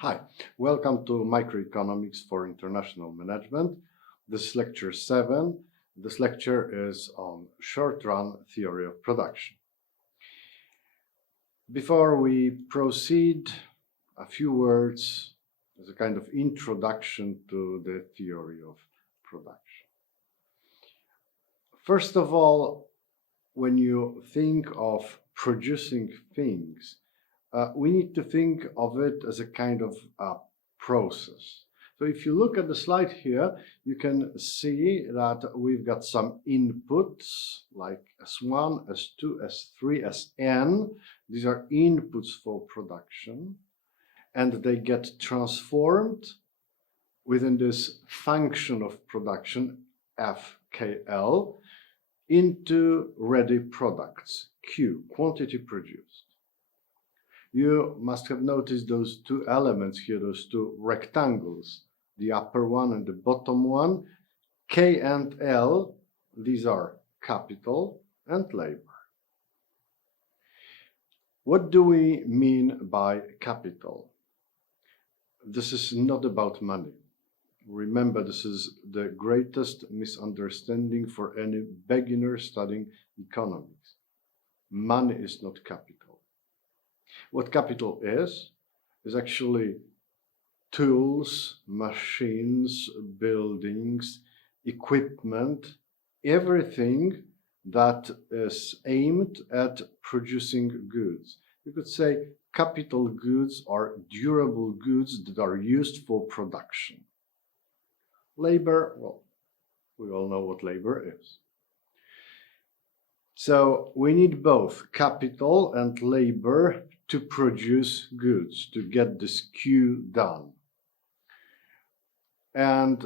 Hi, welcome to Microeconomics for International Management. This is lecture 7. This lecture is on short-run theory of production. Before we proceed, a few words as a kind of introduction to the theory of production. First of all, when you think of producing things, we need to think of it as a kind of process. So if you look at the slide here, you can see that we've got some inputs like S1, S2, S3, Sn. These are inputs for production, and they get transformed within this function of production, FKL, into ready products, Q, quantity produced. You must have noticed those two elements here, those two rectangles, the upper one and the bottom one. K and L, these are capital and labor. What do we mean by capital? This is not about money. Remember, this is the greatest misunderstanding for any beginner studying economics. Money is not capital. What capital is actually tools, machines, buildings, equipment, everything that is aimed at producing goods. You could say capital goods are durable goods that are used for production. Labor, well, we all know what labor is. So we need both capital and labor to produce goods, to get this Q done. And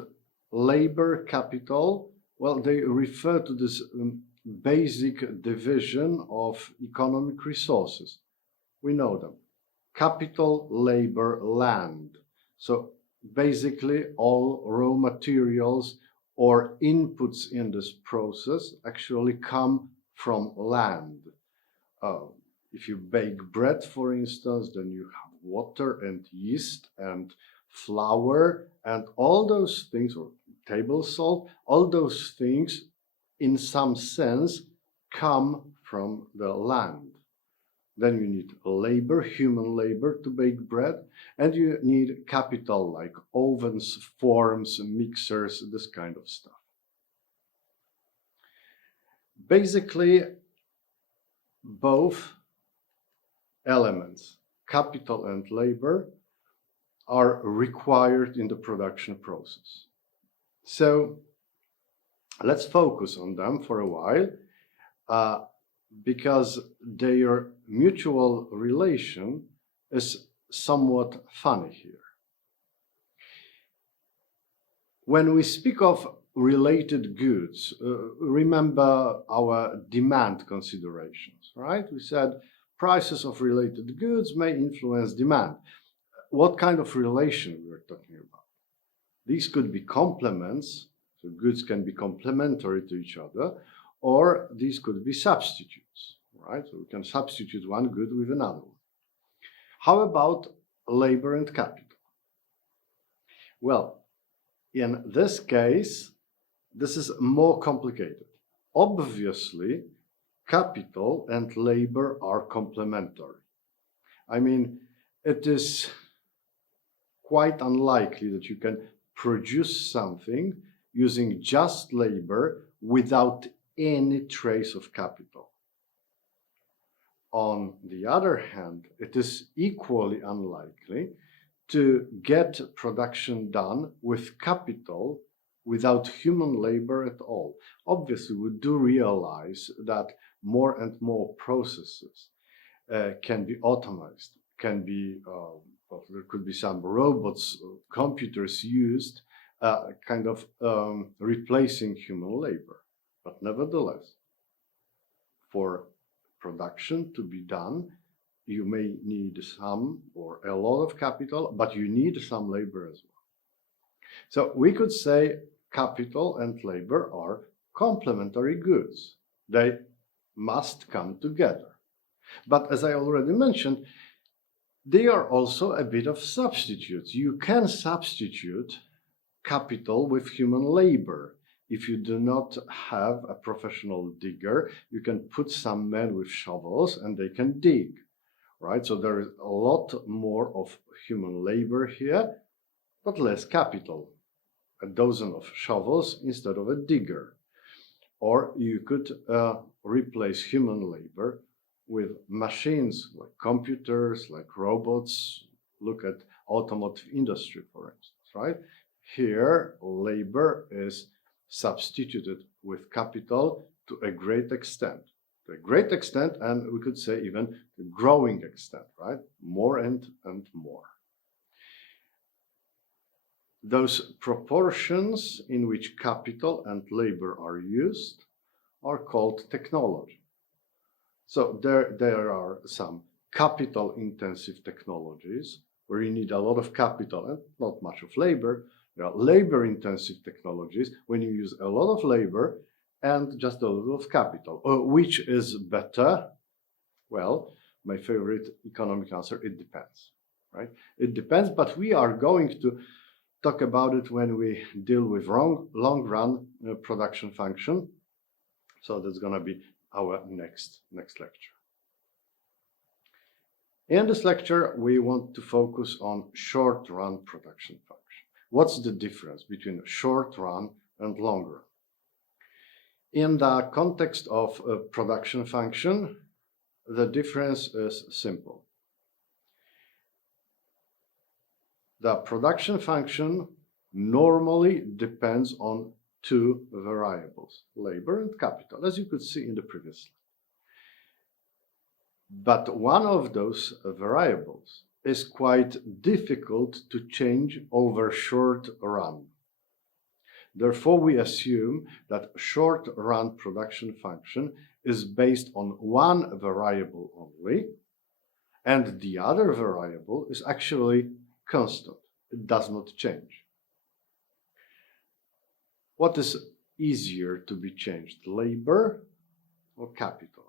labor capital, well, they refer to this basic division of economic resources. We know them. Capital, labor, land. So basically all raw materials or inputs in this process actually come from land. If you bake bread, for instance, then you have water and yeast and flour and all those things, or table salt, all those things in some sense come from the land. Then you need labor, human labor to bake bread, and you need capital like ovens, forms, mixers, this kind of stuff. Basically, both elements, capital and labor, are required in the production process. So let's focus on them for a while, because their mutual relation is somewhat funny here. When we speak of related goods, remember our demand considerations, right? We said prices of related goods may influence demand. What kind of relation we're talking about? These could be complements, so goods can be complementary to each other, or these could be substitutes, right? So we can substitute one good with another one. How about labor and capital? Well, in this case, this is more complicated. Obviously, capital and labor are complementary. I mean, it is quite unlikely that you can produce something using just labor without any trace of capital. On the other hand, it is equally unlikely to get production done with capital without human labor at all. Obviously, we do realize that more and more processes can be automated, can be, well, there could be some robots, computers used, kind of replacing human labor. But nevertheless, for production to be done, you may need some or a lot of capital, but you need some labor as well. So we could say capital and labor are complementary goods. They must come together. But as I already mentioned, They are also a bit of substitutes. You can substitute capital with human labor. If you do not have a professional digger, you can put some men with shovels and they can dig, right? So there is a lot more of human labor here, but less capital. A dozen of shovels instead of a digger. Or you could replace human labor with machines like computers, like robots. Look at automotive industry, for instance, right? Here, labor is substituted with capital to a great extent. To a great extent, and we could say even to growing extent, right? More and more. Those proportions in which capital and labor are used are called technology. So there are some capital-intensive technologies where you need a lot of capital and not much of labor. There are labor-intensive technologies when you use a lot of labor and just a little of capital. Which is better? Well, my favorite economic answer, it depends, right? It depends, but we are going to talk about it when we deal with long-run production function. So that's going to be our next lecture. In this lecture, we want to focus on short-run production function. What's the difference between short-run and long-run? In the context of a production function, the difference is simple. The production function normally depends on two variables, labor and capital, as you could see in the previous slide. But one of those variables is quite difficult to change over short run. Therefore, we assume that short-run production function is based on one variable only, and the other variable is actually constant. It does not change. What is easier to be changed, labor or capital?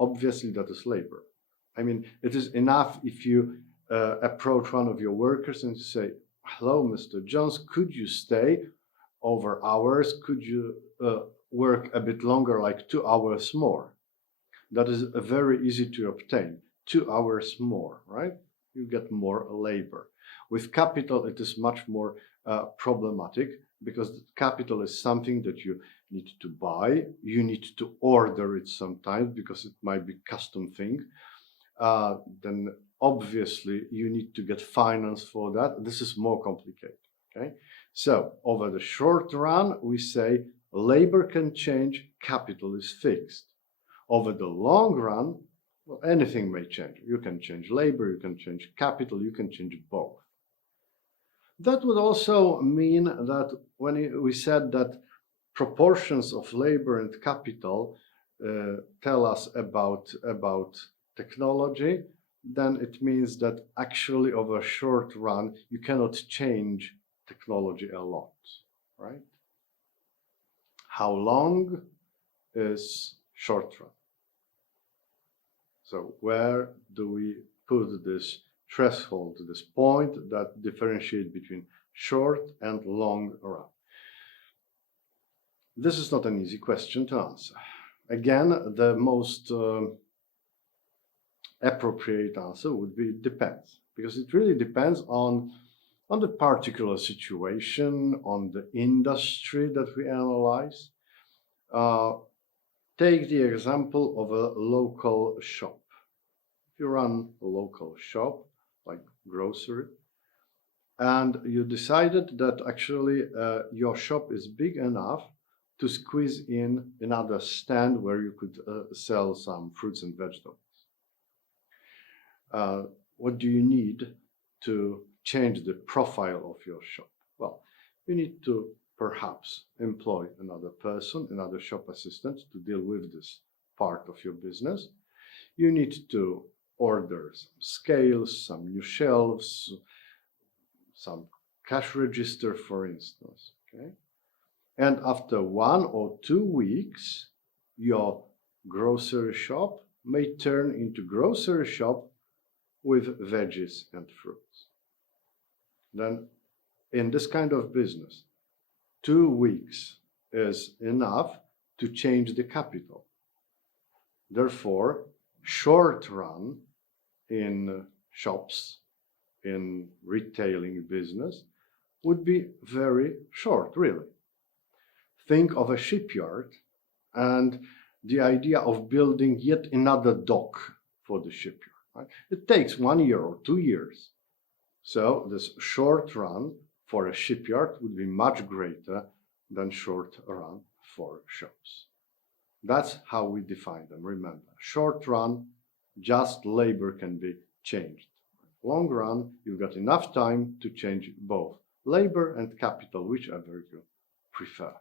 Obviously, that is labor. I mean, it is enough if you approach one of your workers and say, "Hello, Mr. Jones, could you stay over hours? Could you work a bit longer, like 2 hours more?" That is very easy to obtain. 2 hours more, right? You get more labor. With capital, it is much more problematic because capital is something that you need to buy. You need to order it sometimes because it might be custom thing. Then obviously you need to get finance for that. This is more complicated, okay? So over the short run, we say labor can change, capital is fixed. Over the long run, well, anything may change. You can change labor, you can change capital, you can change both. That would also mean that when we said that proportions of labor and capital tell us about technology, then it means that actually over a short run, you cannot change technology a lot, right? How long is short run? So where do we put this threshold, this point that differentiates between short and long run? This is not an easy question to answer. Again, the most appropriate answer would be it depends, because it really depends on the particular situation, on the industry that we analyze. Take the example of a local shop. If you run a local shop, like grocery, and you decided that actually your shop is big enough to squeeze in another stand where you could sell some fruits and vegetables. What do you need to change the profile of your shop? Well, you need to perhaps employ another person, another shop assistant to deal with this part of your business. You need to order some scales, some new shelves, some cash register, for instance, okay? And after 1 or 2 weeks, your grocery shop may turn into grocery shop with veggies and fruits. Then in this kind of business, 2 weeks is enough to change the capital. Therefore, short run in shops, in retailing business, would be very short, really. Think of a shipyard and the idea of building yet another dock for the shipyard. Right? It takes 1 year or 2 years. So this short run for a shipyard would be much greater than short run for shops. That's how we define them. Remember, short run, just labor can be changed. Long run, you've got enough time to change both labor and capital, whichever you prefer.